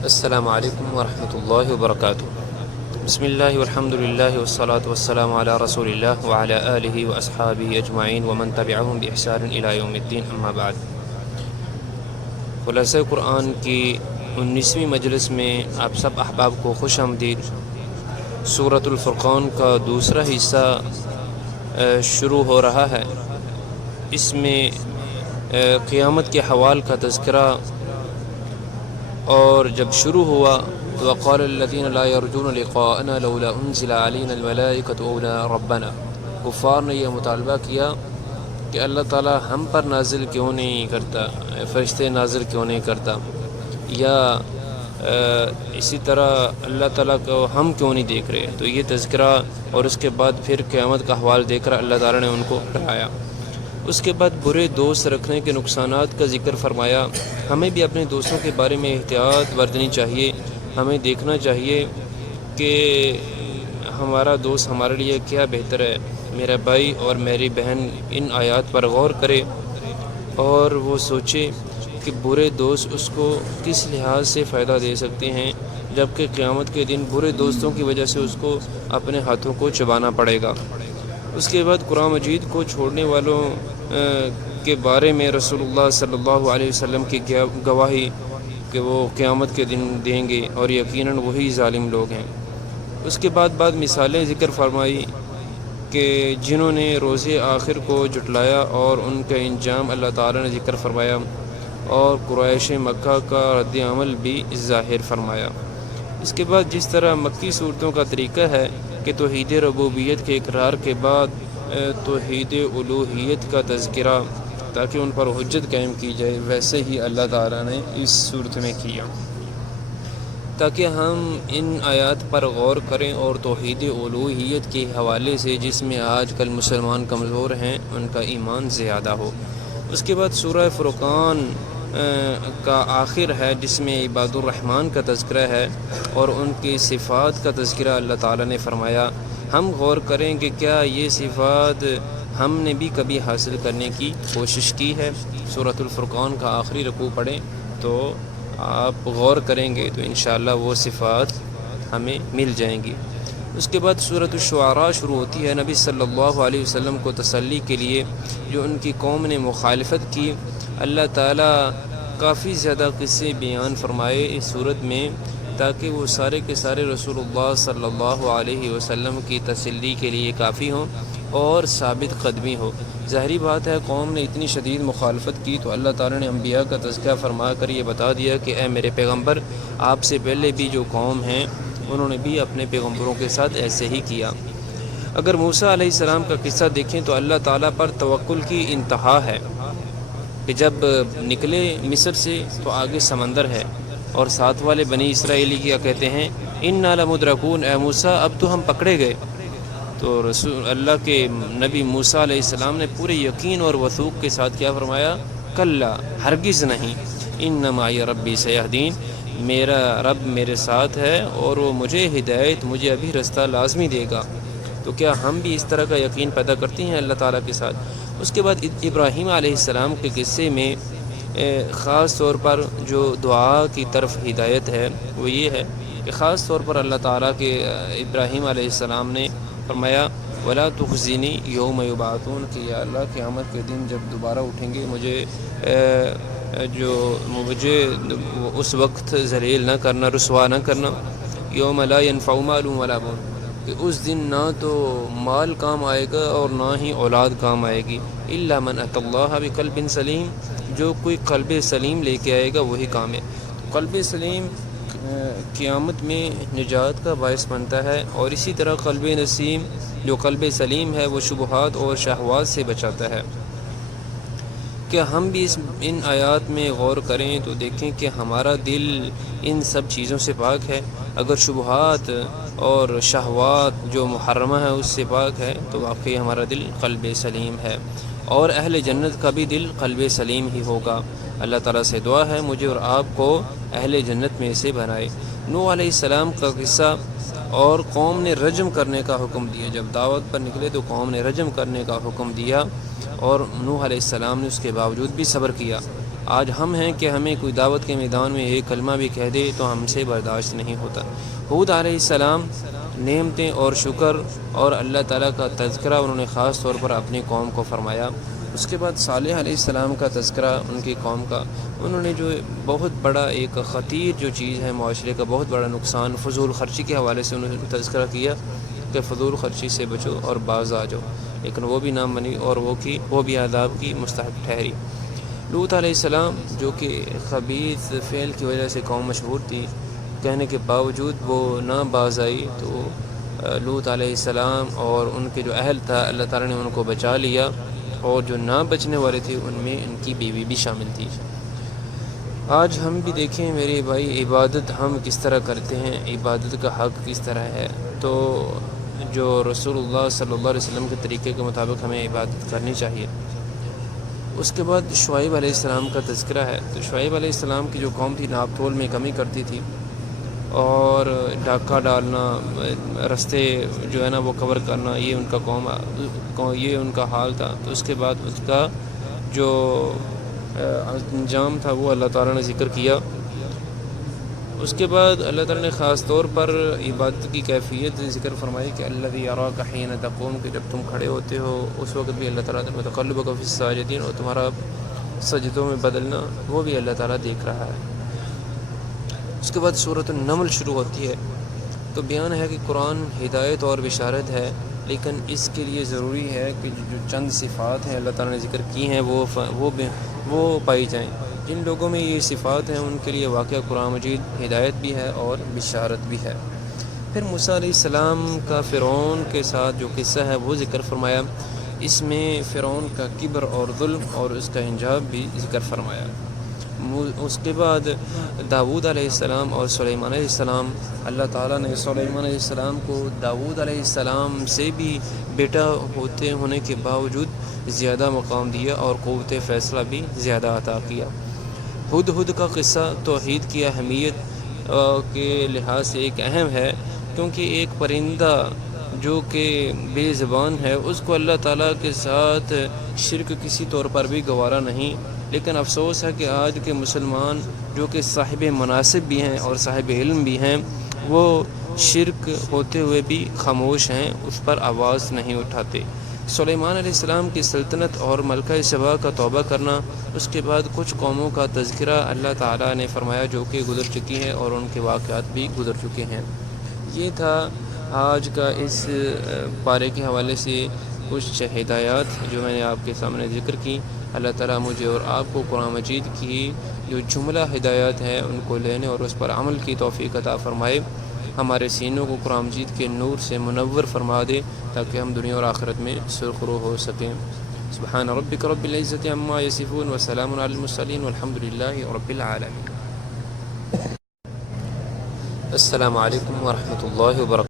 السلام علیکم ورحمۃ اللہ وبرکاتہ۔ بسم اللہ والحمد للہ والصلاة والسلام علی رسول اللہ وعلی آلہ واصحابہ اجمعین ومن تبعہم بإحسان الی یوم الدین، اما بعد۔ خلاصہ قرآن کی 19ویں مجلس میں آپ سب احباب کو خوش آمدید۔ سورۃ الفرقان کا دوسرا حصہ شروع ہو رہا ہے۔ اس میں قیامت کے حوال کا تذکرہ، اور جب شروع ہوا تو وقال الذین لا یرجون لقاءنا لولا انزل علینا الملائکۃ اولا ربنا، کفار نے یہ مطالبہ کیا کہ اللہ تعالی ہم پر نازل کیوں نہیں کرتا، فرشتے نازل کیوں نہیں کرتا، یا اسی طرح اللہ تعالیٰ کو ہم کیوں نہیں دیکھ رہے۔ تو یہ تذکرہ اور اس کے بعد پھر قیامت کا حوال دے کر اللہ تعالیٰ نے ان کو ڈرایا۔ اس کے بعد برے دوست رکھنے کے نقصانات کا ذکر فرمایا۔ ہمیں بھی اپنے دوستوں کے بارے میں احتیاط برتنی چاہیے۔ ہمیں دیکھنا چاہیے کہ ہمارا دوست ہمارے لیے کیا بہتر ہے۔ میرا بھائی اور میری بہن ان آیات پر غور کرے اور وہ سوچے کہ برے دوست اس کو کس لحاظ سے فائدہ دے سکتے ہیں، جبکہ قیامت کے دن برے دوستوں کی وجہ سے اس کو اپنے ہاتھوں کو چبانا پڑے گا۔ اس کے بعد قرآن مجید کو چھوڑنے والوں کے بارے میں رسول اللہ صلی اللہ علیہ وسلم کی گواہی کہ وہ قیامت کے دن دیں گے، اور یقیناً وہی ظالم لوگ ہیں۔ اس کے بعد مثالیں ذکر فرمائی کہ جنہوں نے روز آخر کو جھٹلایا، اور ان کا انجام اللہ تعالیٰ نے ذکر فرمایا، اور قریش مکہ کا رد عمل بھی ظاہر فرمایا۔ اس کے بعد جس طرح مکی صورتوں کا طریقہ ہے کہ توحید ربوبیت کے اقرار کے بعد توحید الوہیت کا تذکرہ تاکہ ان پر حجت قائم کی جائے، ویسے ہی اللہ تعالیٰ نے اس صورت میں کیا، تاکہ ہم ان آیات پر غور کریں اور توحید الوہیت کے حوالے سے جس میں آج کل مسلمان کمزور ہیں ان کا ایمان زیادہ ہو۔ اس کے بعد سورہ فرقان کا آخر ہے جس میں عباد الرحمن کا تذکرہ ہے اور ان کی صفات کا تذکرہ اللہ تعالیٰ نے فرمایا۔ ہم غور کریں کہ کیا یہ صفات ہم نے بھی کبھی حاصل کرنے کی کوشش کی ہے۔ سورۃ الفرقان کا آخری رکوع پڑھیں تو آپ غور کریں گے تو انشاءاللہ وہ صفات ہمیں مل جائیں گی۔ اس کے بعد سورۃ الشعراء شروع ہوتی ہے نبی صلی اللہ علیہ وسلم کو تسلی کے لیے، جو ان کی قوم نے مخالفت کی۔ اللہ تعالیٰ کافی زیادہ قصے بیان فرمائے اس صورت میں تاکہ وہ سارے کے سارے رسول اللہ صلی اللہ علیہ وسلم کی تسلی کے لیے کافی ہوں اور ثابت قدمی ہو۔ ظاہری بات ہے قوم نے اتنی شدید مخالفت کی تو اللہ تعالیٰ نے انبیاء کا تذکرہ فرما کر یہ بتا دیا کہ اے میرے پیغمبر، آپ سے پہلے بھی جو قوم ہیں انہوں نے بھی اپنے پیغمبروں کے ساتھ ایسے ہی کیا۔ اگر موسیٰ علیہ السلام کا قصہ دیکھیں تو اللہ تعالیٰ پر توکل کی انتہا ہے کہ جب نکلے مصر سے تو آگے سمندر ہے، اور ساتھ والے بنی اسرائیلی کیا کہتے ہیں، اِنَّا لَمُدْرَكُونَ، اے موسیٰ اب تو ہم پکڑے گئے۔ تو رسول اللہ کے نبی موسیٰ علیہ السلام نے پورے یقین اور وثوق کے ساتھ کیا فرمایا، کلا، ہرگز نہیں، اِنَّ مَعِیَ رَبِّی سَیَہْدِین، میرا رب میرے ساتھ ہے اور وہ مجھے ہدایت، مجھے ابھی رستہ لازمی دے گا۔ تو کیا ہم بھی اس طرح کا یقین پیدا کرتے ہیں اللہ تعالیٰ کے ساتھ؟ اس کے بعد ابراہیم علیہ السلام کے قصے میں خاص طور پر جو دعا کی طرف ہدایت ہے وہ یہ ہے کہ خاص طور پر اللہ تعالیٰ کے ابراہیم علیہ السلام نے فرمایا، وَلَا تُخْزِنِي يَوْمَ يُبْعَثُونَ، کہ یا اللہ قیامت کے دن جب دوبارہ اٹھیں گے مجھے اس وقت ذلیل نہ کرنا، رسوا نہ کرنا۔ یوم لا ينفع مال ولا بنون، کہ اس دن نہ تو مال کام آئے گا اور نہ ہی اولاد کام آئے گی، الا من اتى اللہ بقلب سلیم، جو کوئی قلب سلیم لے کے آئے گا وہی کام ہے۔ قلب سلیم قیامت میں نجات کا باعث بنتا ہے، اور اسی طرح قلب نسیم جو قلب سلیم ہے وہ شبہات اور شہوات سے بچاتا ہے۔ کہ ہم بھی ان آیات میں غور کریں تو دیکھیں کہ ہمارا دل ان سب چیزوں سے پاک ہے۔ اگر شبہات اور شہوات جو محرمہ ہے اس سے پاک ہے تو واقعی ہمارا دل قلب سلیم ہے، اور اہل جنت کا بھی دل قلب سلیم ہی ہوگا۔ اللہ تعالیٰ سے دعا ہے مجھے اور آپ کو اہل جنت میں سے بنائے۔ نوح علیہ السلام کا قصہ، اور قوم نے رجم کرنے کا حکم دیا۔ جب دعوت پر نکلے تو قوم نے رجم کرنے کا حکم دیا، اور نوح علیہ السلام نے اس کے باوجود بھی صبر کیا۔ آج ہم ہیں کہ ہمیں کوئی دعوت کے میدان میں ایک کلمہ بھی کہہ دے تو ہم سے برداشت نہیں ہوتا۔ ہود علیہ السلام نعمتیں اور شکر اور اللہ تعالیٰ کا تذکرہ انہوں نے خاص طور پر اپنی قوم کو فرمایا۔ اس کے بعد صالح علیہ السلام کا تذکرہ ان کی قوم کا، انہوں نے جو بہت بڑا ایک خطیر جو چیز ہے معاشرے کا بہت بڑا نقصان فضول خرچی کے حوالے سے انہوں نے تذکرہ کیا کہ فضول خرچی سے بچو اور باز آ جاؤ، لیکن وہ بھی نہ منی اور وہ بھی عذاب کی مستحق ٹھہری۔ لوط علیہ السلام جو کہ خبیث فعل کی وجہ سے قوم مشہور تھی، کہنے کے باوجود وہ نہ باز آئی، تو لوط علیہ السلام اور ان کے جو اہل تھا اللہ تعالیٰ نے ان کو بچا لیا، اور جو نہ بچنے والے تھے ان میں ان کی بیوی بھی شامل تھی۔ آج ہم بھی دیکھیں میرے بھائی، عبادت ہم کس طرح کرتے ہیں، عبادت کا حق کس طرح ہے۔ تو جو رسول اللہ صلی اللہ علیہ وسلم کے طریقے کے مطابق ہمیں عبادت کرنی چاہیے۔ اس کے بعد شعیب علیہ السلام کا تذکرہ ہے۔ تو شعیب علیہ السلام کی جو قوم تھی ناپ تول میں کمی کرتی تھی اور ڈاکہ ڈالنا، رستے جو ہے نا وہ کور کرنا، یہ ان کا یہ ان کا حال تھا۔ تو اس کے بعد اس کا جو انجام تھا وہ اللہ تعالیٰ نے ذکر کیا۔ اس کے بعد اللہ تعالیٰ نے خاص طور پر عبادت کی کیفیت ذکر فرمائی کہ الذی یراک حین تقوم، کہ جب تم کھڑے ہوتے ہو اس وقت بھی اللہ تعالیٰ نے وتقلبک فی الساجدین، اور تمہارا سجدوں میں بدلنا وہ بھی اللہ تعالیٰ دیکھ رہا ہے۔ اس کے بعد سورۃ النمل شروع ہوتی ہے۔ تو بیان ہے کہ قرآن ہدایت اور بشارت ہے، لیکن اس کے لیے ضروری ہے کہ جو چند صفات ہیں اللہ تعالیٰ نے ذکر کی ہیں وہ پائی جائیں۔ جن لوگوں میں یہ صفات ہیں ان کے لیے واقعہ قرآن مجید ہدایت بھی ہے اور بشارت بھی ہے۔ پھر موسیٰ علیہ السلام کا فرعون کے ساتھ جو قصہ ہے وہ ذکر فرمایا۔ اس میں فرعون کا کبر اور ظلم اور اس کا انجاب بھی ذکر فرمایا۔ اس کے بعد داؤد علیہ السلام اور سلیمان علیہ السلام، اللہ تعالیٰ نے سلیمان علیہ السلام کو داؤد علیہ السلام سے بھی بیٹا ہونے کے باوجود زیادہ مقام دیا اور قوت فیصلہ بھی زیادہ عطا کیا۔ ہدہد کا قصہ توحید کی اہمیت کے لحاظ سے ایک اہم ہے، کیونکہ ایک پرندہ جو کہ بے زبان ہے اس کو اللہ تعالیٰ کے ساتھ شرک کسی طور پر بھی گوارا نہیں، لیکن افسوس ہے کہ آج کے مسلمان جو کہ صاحب مناصب بھی ہیں اور صاحب علم بھی ہیں وہ شرک ہوتے ہوئے بھی خاموش ہیں، اس پر آواز نہیں اٹھاتے۔ سلیمان علیہ السلام کی سلطنت اور ملکہ سبا کا توبہ کرنا، اس کے بعد کچھ قوموں کا تذکرہ اللہ تعالیٰ نے فرمایا جو کہ گزر چکی ہیں اور ان کے واقعات بھی گزر چکے ہیں۔ یہ تھا آج کا اس پارے کے حوالے سے کچھ ہدایات جو میں نے آپ کے سامنے ذکر کی۔ اللہ تعالیٰ مجھے اور آپ کو قرآن مجید کی جو جملہ ہدایات ہیں ان کو لینے اور اس پر عمل کی توفیق عطا فرمائے، ہمارے سینوں کو قرآن مجید کے نور سے منور فرما دے تاکہ ہم دنیا اور آخرت میں سرخرو ہو سکیں۔ سبحان ربک رب العزت عما یصفون وسلام علی المرسلین والحمد للہ رب العالمین۔ السلام علیکم ورحمۃ اللہ وبرکاتہ۔